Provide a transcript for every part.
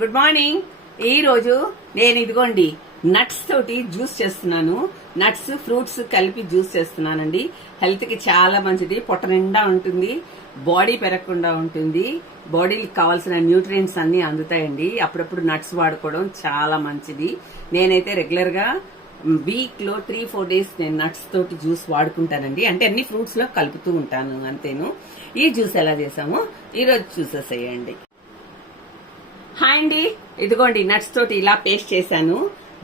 Good morning. ఈ రోజు నేను ఇదిగోండి నట్స్ తోటి జ్యూస్ చేస్తున్నాను. నట్స్ ఫ్రూట్స్ కలిపి జ్యూస్ చేస్తున్నానండి. హెల్త్ కి చాలా మంచిది, పొట్ట నిండా ఉంటుంది, బాడీ పెరగకుండా ఉంటుంది, బాడీకి కావాల్సిన న్యూట్రియంట్స్ అన్ని అందుతాయండి. అప్పుడప్పుడు నట్స్ వాడుకోవడం చాలా మంచిది. నేనైతే రెగ్యులర్ గా వీక్ లో 3-4 డేస్ నేను నట్స్ తోటి జ్యూస్ వాడుకుంటానండి. అంటే అన్ని ఫ్రూట్స్ లో కలుపుతూ ఉంటాను అంతేను. ఈ జ్యూస్ ఎలా చేసామో ఈ రోజు చూసేసేయండి. హాయ్ అండి, ఇదిగోండి నట్స్ తోటి ఇలా పేస్ట్ చేశాను.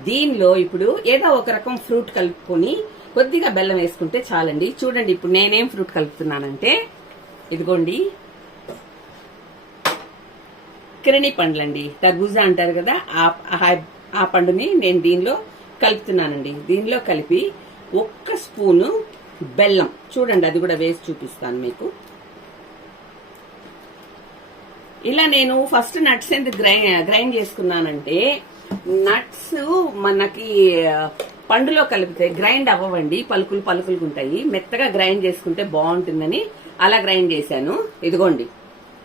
దీనిలో ఇప్పుడు ఏదో ఒక రకం ఫ్రూట్ కలుపుకొని కొద్దిగా బెల్లం వేసుకుంటే చాలండి. చూడండి ఇప్పుడు నేనేం ఫ్రూట్ కలుపుతున్నానంటే ఇదిగోండి కిరణి పండ్లండి, తర్బూజా అంటారు కదా, ఆ పండుని నేను దీనిలో కలుపుతున్నానండి. దీనిలో కలిపి 1 స్పూను బెల్లం, చూడండి అది కూడా వేసి చూపిస్తాను మీకు. ఇలా నేను ఫస్ట్ నట్స్ ఎందుకు గ్రైండ్ చేసుకున్నానంటే, నట్స్ మనకి పండులో కలిపితే గ్రైండ్ అవ్వండి, పలుకులు పలుకులు ఉంటాయి. మెత్తగా గ్రైండ్ చేసుకుంటే బాగుంటుందని అలా గ్రైండ్ చేశాను. ఇదిగోండి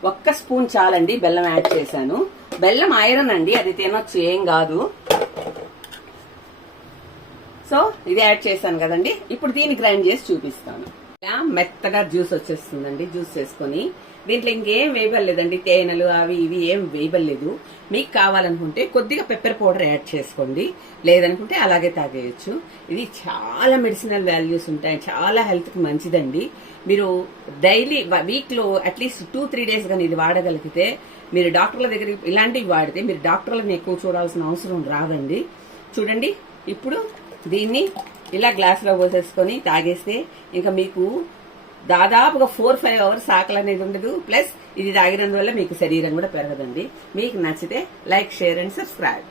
1 స్పూన్ చాలండి బెల్లం యాడ్ చేశాను. బెల్లం ఐరన్ అండి, అది తినొచ్చు, ఏం కాదు. సో ఇది యాడ్ చేశాను కదండి. ఇప్పుడు దీన్ని గ్రైండ్ చేసి చూపిస్తాను. ఇలా మెత్తగా జ్యూస్ వచ్చేస్తుందండి. జ్యూస్ చేసుకుని దీంట్లో ఇంకేం వేయబడలేదండి, తేనెలు అవి ఇవి ఏం వేయబడలేదు. మీకు కావాలనుకుంటే కొద్దిగా పెప్పర్ పౌడర్ యాడ్ చేసుకోండి, లేదనుకుంటే అలాగే తాగేయచ్చు. ఇది చాలా మెడిసినల్ వాల్యూస్ ఉంటాయి, చాలా హెల్త్ కి మంచిదండి. మీరు డైలీ వీక్ లో అట్లీస్ట్ 2-3 డేస్ కానీ ఇది వాడగలిగితే, మీరు డాక్టర్ల దగ్గర ఇలాంటివి వాడితే మీరు డాక్టర్లను ఎక్కువ చూడాల్సిన అవసరం రాదండి. చూడండి ఇప్పుడు దీన్ని ఇలా గ్లాస్ లో పోసేసుకొని తాగేస్తే ఇంకా మీకు దాదాపుగా 4-5 అవర్స్ ఆకలి అనేది ఉండదు. ప్లస్ ఇది తాగినందువల్ల మీకు శరీరం కూడా పెరగదండి. మీకు నచ్చితే లైక్, షేర్ అండ్ సబ్స్క్రైబ్.